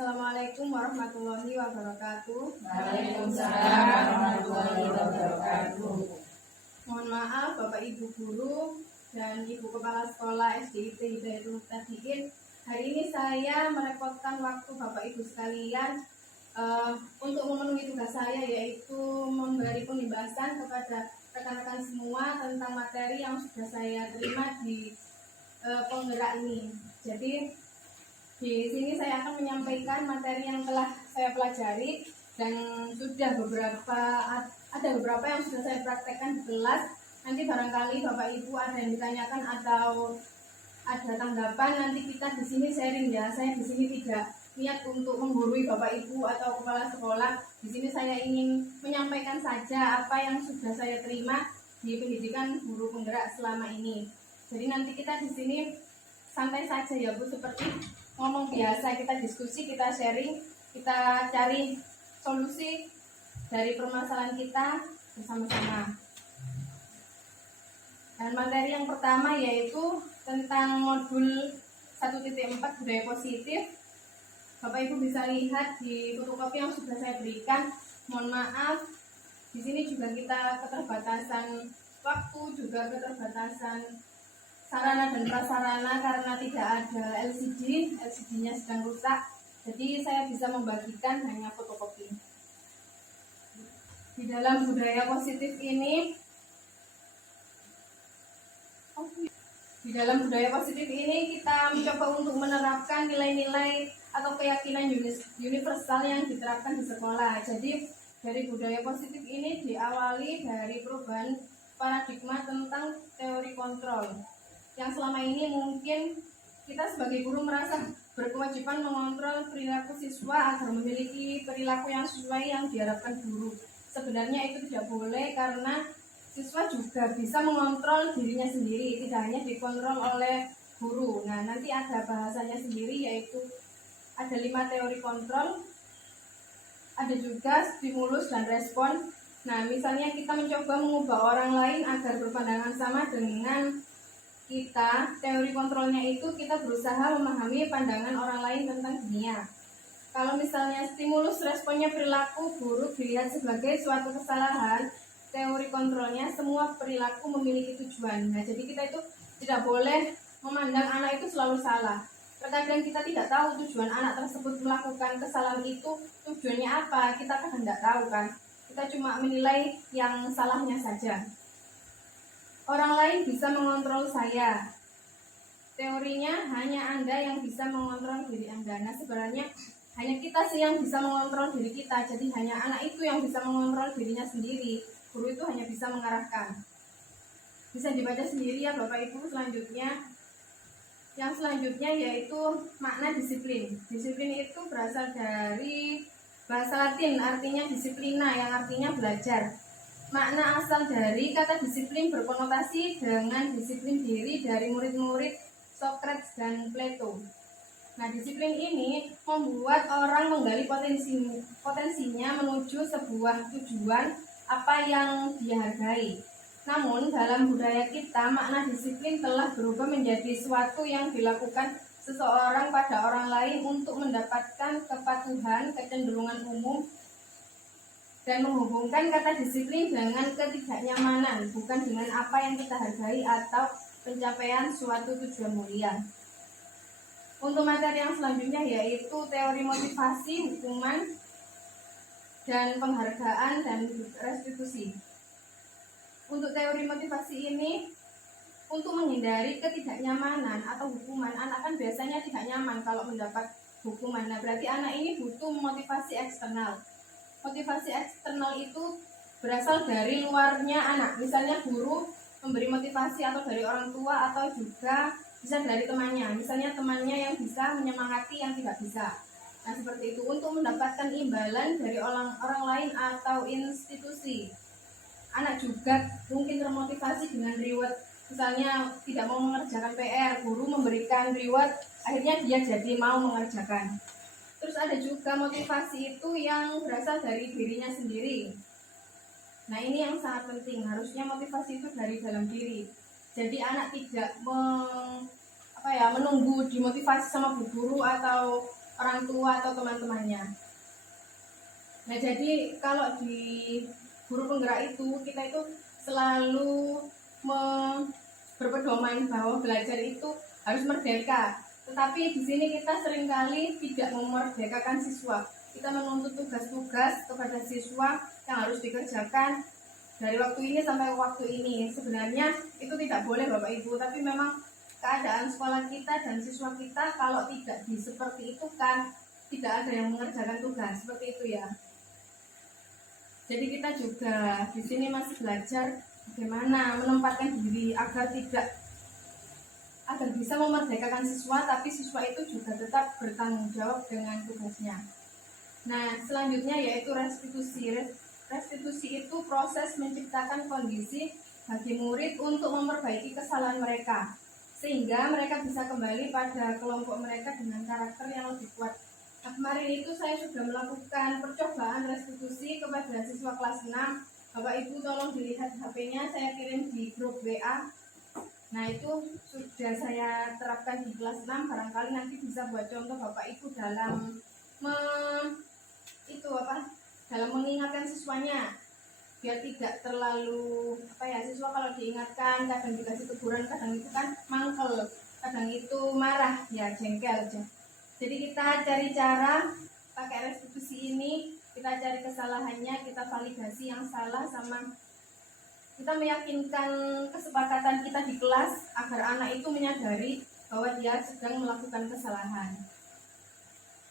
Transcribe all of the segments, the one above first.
Assalamualaikum warahmatullahi wabarakatuh. Waalaikumsalam warahmatullahi wabarakatuh. Mohon maaf Bapak Ibu guru dan Ibu Kepala Sekolah SDIT Hidayatul Muhtadin. Hari ini saya merepotkan waktu Bapak Ibu sekalian untuk memenuhi tugas saya, yaitu memberi pembahasan kepada rekan-rekan semua tentang materi yang sudah saya terima di penggerak ini. Jadi di sini saya akan menyampaikan materi yang telah saya pelajari dan ada beberapa yang sudah saya praktekkan di kelas. Nanti barangkali Bapak Ibu ada yang ditanyakan atau ada tanggapan, nanti kita di sini sharing ya. Saya di sini tidak niat untuk menggurui Bapak Ibu atau kepala sekolah. Di sini saya ingin menyampaikan saja apa yang sudah saya terima di pendidikan guru penggerak selama ini. Jadi nanti kita di sini santai saja ya Bu, seperti ngomong biasa, kita diskusi, kita sharing, kita cari solusi dari permasalahan kita bersama-sama. Dan materi yang pertama yaitu tentang modul 1.4 budaya positif. Bapak Ibu bisa lihat di fotokopi yang sudah saya berikan. Mohon maaf, di sini juga kita keterbatasan waktu, juga keterbatasan sarana dan prasarana karena tidak ada LCD-nya sedang rusak. Jadi saya bisa membagikan hanya fotokopi. Di dalam budaya positif ini, kita mencoba untuk menerapkan nilai-nilai atau keyakinan universal yang diterapkan di sekolah. Jadi dari budaya positif ini diawali dari perubahan paradigma tentang teori kontrol. Yang selama ini mungkin kita sebagai guru merasa berkewajiban mengontrol perilaku siswa agar memiliki perilaku yang sesuai yang diharapkan guru. Sebenarnya itu tidak boleh karena siswa juga bisa mengontrol dirinya sendiri, tidak hanya dikontrol oleh guru. Nah, nanti ada bahasanya sendiri, yaitu ada 5 teori kontrol, ada juga stimulus dan respon. Nah, misalnya kita mencoba mengubah orang lain agar berpandangan sama dengan kita, teori kontrolnya itu kita berusaha memahami pandangan orang lain tentang dunia. Kalau misalnya stimulus responnya perilaku buruk dilihat sebagai suatu kesalahan, teori kontrolnya semua perilaku memiliki tujuan. Nah, jadi kita itu tidak boleh memandang anak itu selalu salah. Terkadang kita tidak tahu tujuan anak tersebut melakukan kesalahan itu tujuannya apa, kita kan tidak tahu kan. Kita cuma menilai yang salahnya saja. Orang lain bisa mengontrol saya. Teorinya hanya Anda yang bisa mengontrol diri Anda. Nah, sebenarnya hanya kita sih yang bisa mengontrol diri kita. Jadi hanya anak itu yang bisa mengontrol dirinya sendiri. Guru itu hanya bisa mengarahkan. Bisa dibaca sendiri ya Bapak Ibu selanjutnya. Yang selanjutnya yaitu makna disiplin. Disiplin itu berasal dari bahasa Latin, artinya disiplina, yang artinya belajar. Makna asal dari kata disiplin berkonotasi dengan disiplin diri dari murid-murid Socrates dan Plato. Nah, disiplin ini membuat orang menggali potensinya menuju sebuah tujuan apa yang dia hargai. Namun, dalam budaya kita, makna disiplin telah berubah menjadi sesuatu yang dilakukan seseorang pada orang lain untuk mendapatkan kepatuhan, kecenderungan umum, dan menghubungkan kata disiplin dengan ketidaknyamanan, bukan dengan apa yang kita hargai atau pencapaian suatu tujuan mulia. Untuk materi yang selanjutnya yaitu teori motivasi, hukuman, dan penghargaan dan restitusi. Untuk teori motivasi ini, untuk menghindari ketidaknyamanan atau hukuman, anak kan biasanya tidak nyaman kalau mendapat hukuman. Nah, berarti anak ini butuh motivasi eksternal. Motivasi eksternal itu berasal dari luarnya anak. Misalnya guru memberi motivasi atau dari orang tua atau juga bisa dari temannya. Misalnya temannya yang bisa menyemangati yang tidak bisa. Nah, seperti itu untuk mendapatkan imbalan dari orang lain atau institusi. Anak juga mungkin termotivasi dengan reward. Misalnya tidak mau mengerjakan PR, guru memberikan reward, akhirnya dia jadi mau mengerjakan. Terus ada juga motivasi itu yang berasal dari dirinya sendiri. Nah, ini yang sangat penting. Harusnya motivasi itu dari dalam diri. Jadi anak tidak menunggu dimotivasi sama bu guru atau orang tua atau teman-temannya. Nah, jadi kalau di guru penggerak itu kita itu selalu berpedoman bahwa belajar itu harus merdeka. Tetapi di sini kita seringkali tidak memerdekakan siswa. Kita menuntut tugas-tugas kepada siswa yang harus dikerjakan dari waktu ini sampai waktu ini. Sebenarnya itu tidak boleh Bapak Ibu, tapi memang keadaan sekolah kita dan siswa kita kalau tidak seperti itu kan tidak ada yang mengerjakan tugas seperti itu ya. Jadi kita juga di sini masih belajar bagaimana menempatkan diri agar bisa memerdekakan siswa, tapi siswa itu juga tetap bertanggung jawab dengan tugasnya. Nah, selanjutnya yaitu restitusi. Restitusi itu proses menciptakan kondisi bagi murid untuk memperbaiki kesalahan mereka, sehingga mereka bisa kembali pada kelompok mereka dengan karakter yang lebih kuat. Nah, kemarin itu saya sudah melakukan percobaan restitusi kepada siswa kelas 6. Bapak Ibu tolong dilihat HP-nya, saya kirim di grup WA. Nah, itu sudah saya terapkan di kelas 6, barangkali nanti bisa buat contoh Bapak Ibu dalam dalam mengingatkan siswanya, biar tidak terlalu siswa kalau diingatkan kadang dikasih teguran, kadang itu kan mangkel, kadang itu marah ya, jengkel aja. Jadi kita cari cara pakai restitusi ini, kita cari kesalahannya, kita validasi yang salah, sama kita meyakinkan kesepakatan kita di kelas agar anak itu menyadari bahwa dia sedang melakukan kesalahan.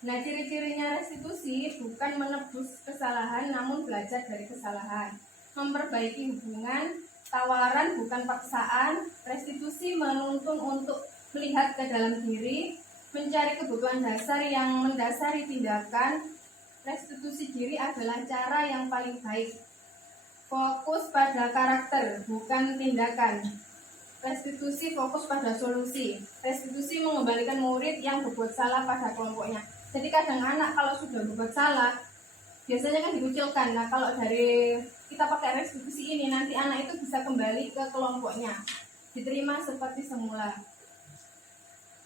Nah, ciri-cirinya restitusi bukan menebus kesalahan, namun belajar dari kesalahan. Memperbaiki hubungan, tawaran bukan paksaan. Restitusi menuntun untuk melihat ke dalam diri, mencari kebutuhan dasar yang mendasari tindakan. Restitusi diri adalah cara yang paling baik. Fokus pada karakter, bukan tindakan. Restitusi fokus pada solusi. Restitusi mengembalikan murid yang berbuat salah pada kelompoknya. Jadi kadang anak kalau sudah berbuat salah, biasanya kan dikucilkan. Nah, kalau dari kita pakai restitusi ini, nanti anak itu bisa kembali ke kelompoknya, diterima seperti semula.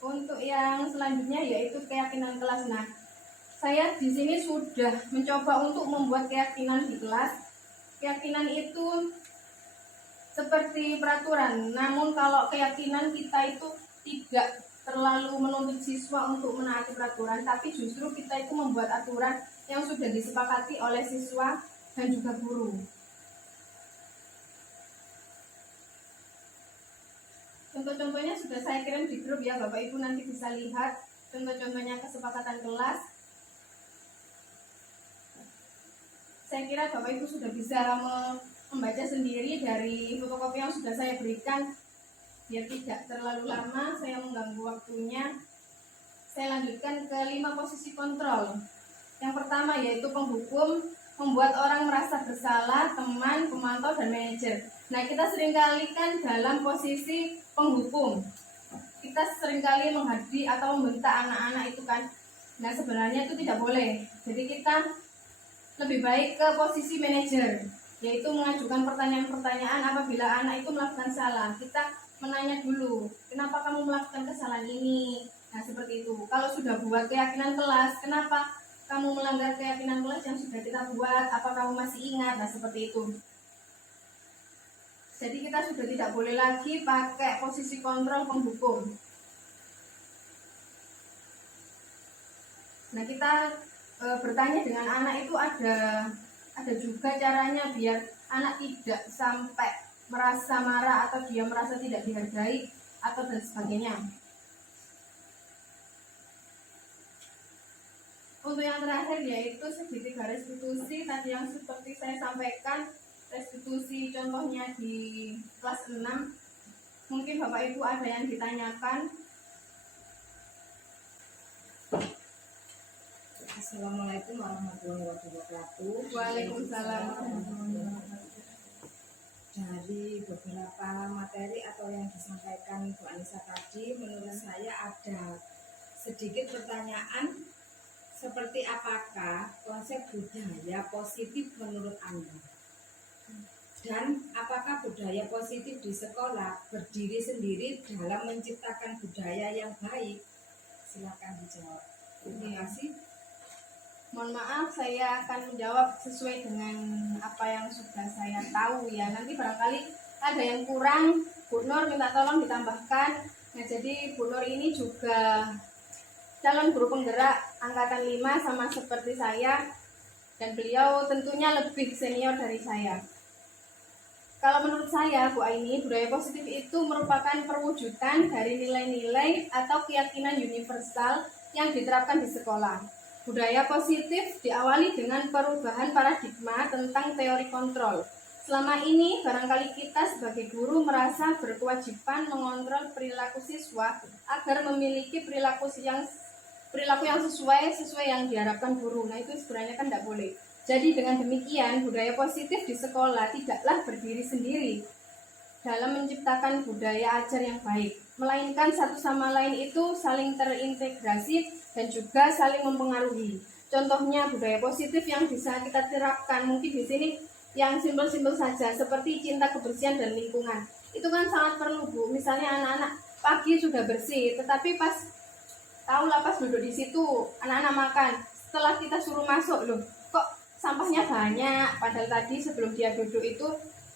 Untuk yang selanjutnya yaitu keyakinan kelas. Nah, saya di sini sudah mencoba untuk membuat keyakinan di kelas. Keyakinan itu seperti peraturan, namun kalau keyakinan kita itu tidak terlalu menuntut siswa untuk menaati peraturan, tapi justru kita itu membuat aturan yang sudah disepakati oleh siswa dan juga guru. Contoh-contohnya sudah saya kirim di grup ya, Bapak Ibu nanti bisa lihat contoh-contohnya kesepakatan kelas. Saya kira Bapak Ibu sudah bisa membaca sendiri dari fotokopi yang sudah saya berikan. Biar tidak terlalu lama saya mengganggu waktunya, saya lanjutkan ke 5 posisi kontrol. Yang pertama yaitu penghukum, membuat orang merasa bersalah, teman, pemantau, dan manajer. Nah, kita seringkali kan dalam posisi penghukum, kita seringkali menghadiri atau membentak anak-anak itu kan. Nah, sebenarnya itu tidak boleh. Jadi kita lebih baik ke posisi manajer, yaitu mengajukan pertanyaan-pertanyaan apabila anak itu melakukan salah. Kita menanya dulu, kenapa kamu melakukan kesalahan ini? Nah, seperti itu. Kalau sudah buat keyakinan kelas, kenapa kamu melanggar keyakinan kelas yang sudah kita buat? Apa kamu masih ingat? Nah, seperti itu. Jadi kita sudah tidak boleh lagi pakai posisi kontrol penghukum. Nah, kita bertanya dengan anak itu ada juga caranya biar anak tidak sampai merasa marah atau dia merasa tidak dihargai atau dan sebagainya. Untuk yang terakhir yaitu segitiga restitusi, tadi yang seperti saya sampaikan, restitusi contohnya di kelas 6. Mungkin Bapak Ibu ada yang ditanyakan. Assalamualaikum warahmatullahi wabarakatuh. Waalaikumsalam. Dari beberapa materi atau yang disampaikan Bu Anissa tadi, menurut saya ada sedikit pertanyaan seperti apakah konsep budaya positif menurut Anda? Dan apakah budaya positif di sekolah berdiri sendiri dalam menciptakan budaya yang baik? Silakan dijawab. Terima kasih. Mohon maaf, saya akan menjawab sesuai dengan apa yang sudah saya tahu ya. Nanti barangkali ada yang kurang, Bu Nur minta tolong ditambahkan. Nah, jadi Bu Nur ini juga calon guru penggerak angkatan 5 sama seperti saya, dan beliau tentunya lebih senior dari saya. Kalau menurut saya, Bu Aini, budaya positif itu merupakan perwujudan dari nilai-nilai atau keyakinan universal yang diterapkan di sekolah. Budaya positif diawali dengan perubahan paradigma tentang teori kontrol. Selama ini, barangkali kita sebagai guru merasa berkewajiban mengontrol perilaku siswa agar memiliki perilaku yang sesuai yang diharapkan guru. Nah, itu sebenarnya kan tidak boleh. Jadi dengan demikian, budaya positif di sekolah tidaklah berdiri sendiri dalam menciptakan budaya ajar yang baik, melainkan satu sama lain itu saling terintegrasi dan juga saling mempengaruhi. Contohnya budaya positif yang bisa kita terapkan mungkin di sini yang simpel-simpel saja, seperti cinta kebersihan dan lingkungan. Itu kan sangat perlu, Bu. Misalnya anak-anak pagi sudah bersih, tetapi pas duduk di situ anak-anak makan, setelah kita suruh masuk, loh kok sampahnya banyak, padahal tadi sebelum dia duduk itu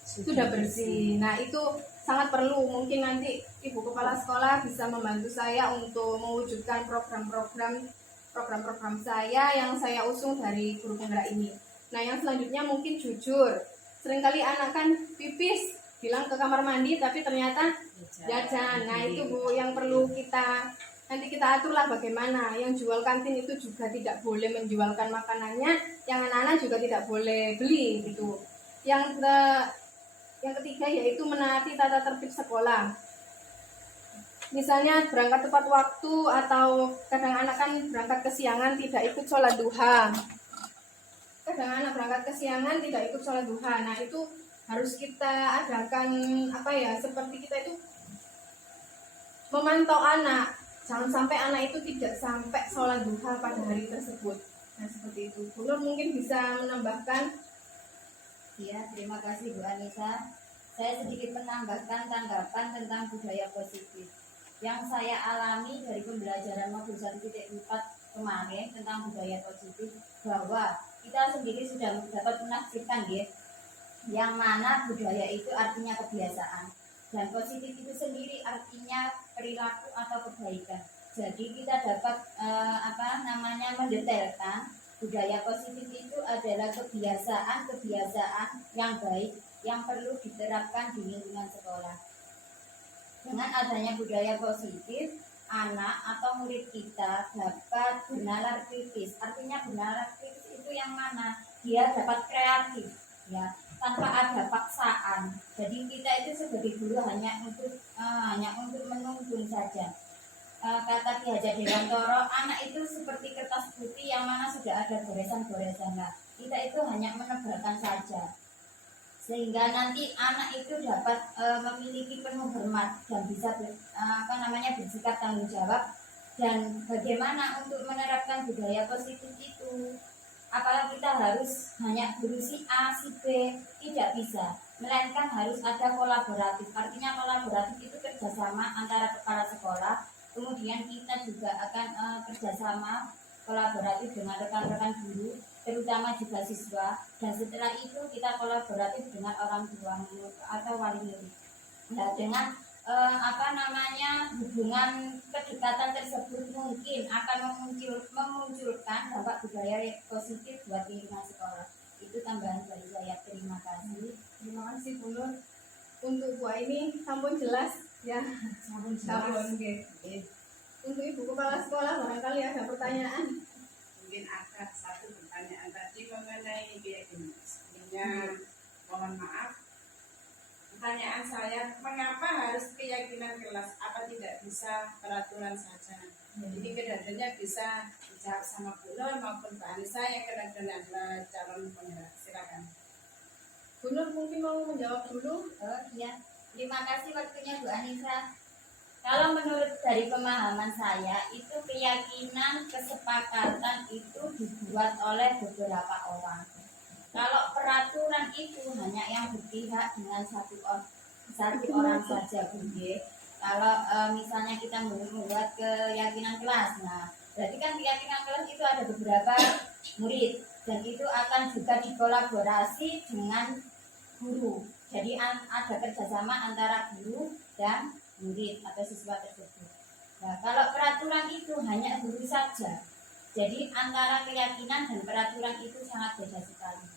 sudah bersih. Nah, itu sangat perlu. Mungkin nanti Ibu Kepala Sekolah bisa membantu saya untuk mewujudkan program-program saya yang saya usung dari guru penggerak ini. Nah, yang selanjutnya mungkin jujur. Seringkali anak kan pipis bilang ke kamar mandi tapi ternyata jajan. Nah, itu Bu yang perlu nanti kita aturlah bagaimana. Yang jual kantin itu juga tidak boleh menjualkan makanannya, yang anak-anak juga tidak boleh beli gitu. Yang ketiga yaitu menaati tata tertib sekolah. Misalnya berangkat tepat waktu, atau kadang anak kan berangkat kesiangan tidak ikut sholat duha. Nah, itu harus kita adakan seperti kita itu memantau anak. Jangan sampai anak itu tidak sampai sholat duha pada hari tersebut. Nah, seperti itu. Bu Nur mungkin bisa menambahkan. Ya, terima kasih Bu Anissa. Saya sedikit menambahkan tanggapan tentang budaya positif yang saya alami dari pembelajaran modul 1.4 kemarin tentang budaya positif, bahwa kita sendiri sudah dapat menafsirkan yang mana budaya itu artinya kebiasaan dan positif itu sendiri artinya perilaku atau kebaikan. Jadi kita dapat mendetailkan budaya positif itu adalah kebiasaan yang baik yang perlu diterapkan di lingkungan sekolah. Dengan adanya budaya positif, anak atau murid kita dapat bernalar kritis. Artinya bernalar kritis itu yang mana? Dia dapat kreatif, ya, tanpa ada paksaan. Jadi kita itu sebagai guru hanya untuk menuntun saja. Kata Ki Hajar Dewantoro, anak itu seperti kertas putih yang mana sudah ada goresan-goresan. Nah, kita itu hanya menebarkan saja, sehingga nanti anak itu dapat memiliki penuh hormat dan bisa bersikap tanggung jawab. Dan bagaimana untuk menerapkan budaya positif itu? Apakah kita harus hanya guru si A, si B? Tidak bisa, melainkan harus ada kolaboratif. Artinya kolaboratif itu kerjasama antara kepala sekolah, kemudian kita juga akan kerjasama kolaboratif dengan rekan-rekan guru, terutama juga siswa, dan setelah itu kita kolaboratif dengan orang tua atau wali murid. Nah, dengan hubungan kedekatan tersebut mungkin akan memunculkan dampak budaya positif buat lingkungan sekolah. Itu tambahan dari saya. Terima kasih. Terima kasih Bu Nur. Untuk Bu Aini sampun jelas ya. Sampun. Okay. Untuk Ibu Kepala Sekolah barangkali ada pertanyaan. Mungkin ada satu pertanyaan tadi mengenai keyakinan. Sebelumnya mohon maaf. Pertanyaan saya, mengapa harus keyakinan kelas? Apa tidak bisa peraturan saja? Jadi kedua-duanya bisa dijawab sama Bu Nur maupun Mbak Anissa yang kedua-duanya adalah calon penggerak. Silakan. Bu Nur mungkin mau menjawab dulu. Oh iya, terima kasih waktunya Bu Anissa. Kalau menurut dari pemahaman saya, itu keyakinan, kesepakatan itu dibuat oleh beberapa orang. Kalau peraturan itu hanya yang berpihak dengan satu orang saja, Bu. Kalau misalnya kita membuat keyakinan kelas, nah Berarti kan keyakinan kelas itu ada beberapa murid dan itu akan juga dikolaborasi dengan guru. Jadi ada kerjasama antara guru dan murid atau siswa tersebut. Nah, kalau peraturan itu hanya guru saja. Jadi antara keyakinan dan peraturan itu sangat beda sekali.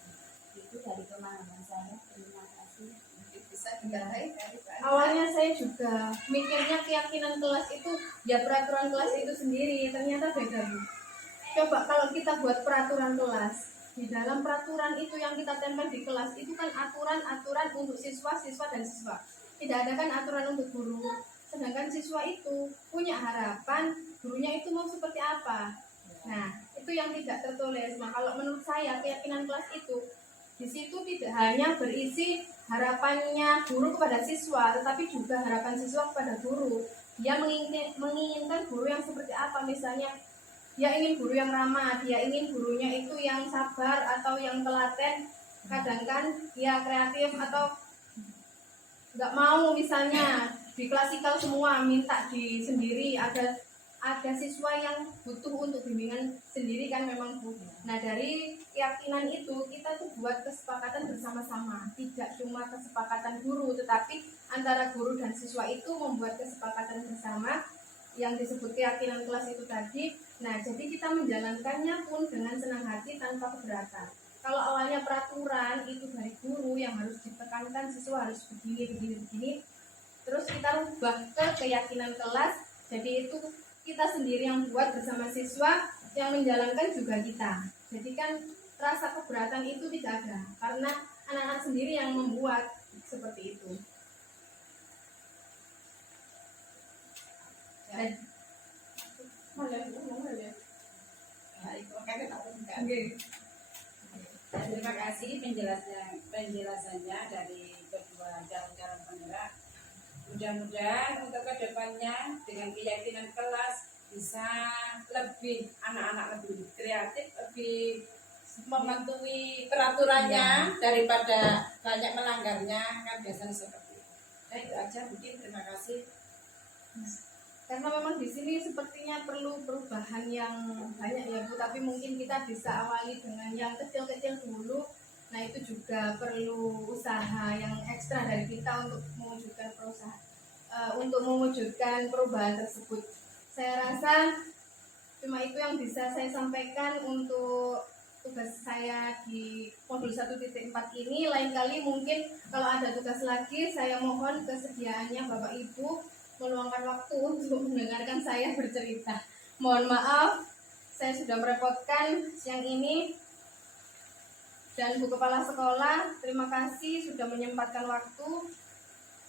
Itu dari pemahaman saya. Terima kasih. Mungkin bisa ditambahin dari Pak Andi. Awalnya saya juga mikirnya keyakinan kelas itu ya peraturan kelas itu sendiri, ternyata beda Bu. Coba kalau kita buat peraturan kelas, di dalam peraturan itu yang kita tempel di kelas itu kan aturan-aturan untuk siswa dan siswa. Tidak ada kan aturan untuk guru. Sedangkan siswa itu punya harapan gurunya itu mau seperti apa. Nah, itu yang tidak tertulis. Nah, kalau menurut saya keyakinan kelas itu di situ tidak hanya berisi harapannya guru kepada siswa, tetapi juga harapan siswa kepada guru. Dia menginginkan guru yang seperti apa, misalnya dia ingin guru yang ramah, dia ingin gurunya itu yang sabar atau yang telaten. Kadang kan dia kreatif atau nggak mau misalnya di klasikal semua, minta di sendiri. Ada siswa yang butuh untuk bimbingan sendiri kan memang Bu. Nah dari keyakinan itu kita tuh buat kesepakatan bersama-sama, tidak cuma kesepakatan guru, tetapi antara guru dan siswa itu membuat kesepakatan bersama yang disebut keyakinan kelas itu tadi. Nah jadi kita menjalankannya pun dengan senang hati tanpa keberatan. Kalau awalnya peraturan itu dari guru yang harus ditekankan siswa harus begini, terus kita rubah ke keyakinan kelas, jadi itu kita sendiri yang buat bersama siswa, yang menjalankan juga kita. Jadi kan rasa keberatan itu tidak ada, karena anak-anak sendiri yang membuat seperti itu. Dan Nah, itu makanya tak ungkap. Oke. Terima kasih penjelasannya dari kedua calon penggerak. Mudah-mudahan untuk kedepannya dengan keyakinan kelas bisa lebih anak-anak lebih kreatif, lebih mematuhi peraturannya daripada banyak melanggarnya kan biasanya seperti itu. Nah itu aja mungkin, terima kasih. Karena memang di sini sepertinya perlu perubahan yang banyak ya Bu, tapi mungkin kita bisa awali dengan yang kecil-kecil dulu. Nah itu juga perlu usaha yang ekstra dari kita untuk mewujudkan perubahan tersebut. Saya rasa cuma itu yang bisa saya sampaikan untuk tugas saya di modul 1.4 ini. Lain kali mungkin kalau ada tugas lagi, saya mohon kesediaannya Bapak Ibu meluangkan waktu untuk mendengarkan saya bercerita. Mohon maaf, saya sudah merepotkan siang ini. Dan Bu Kepala Sekolah, terima kasih sudah menyempatkan waktu.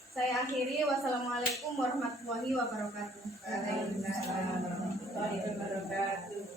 Saya akhiri, wassalamualaikum warahmatullahi wabarakatuh. Waalaikumsalam warahmatullahi wabarakatuh.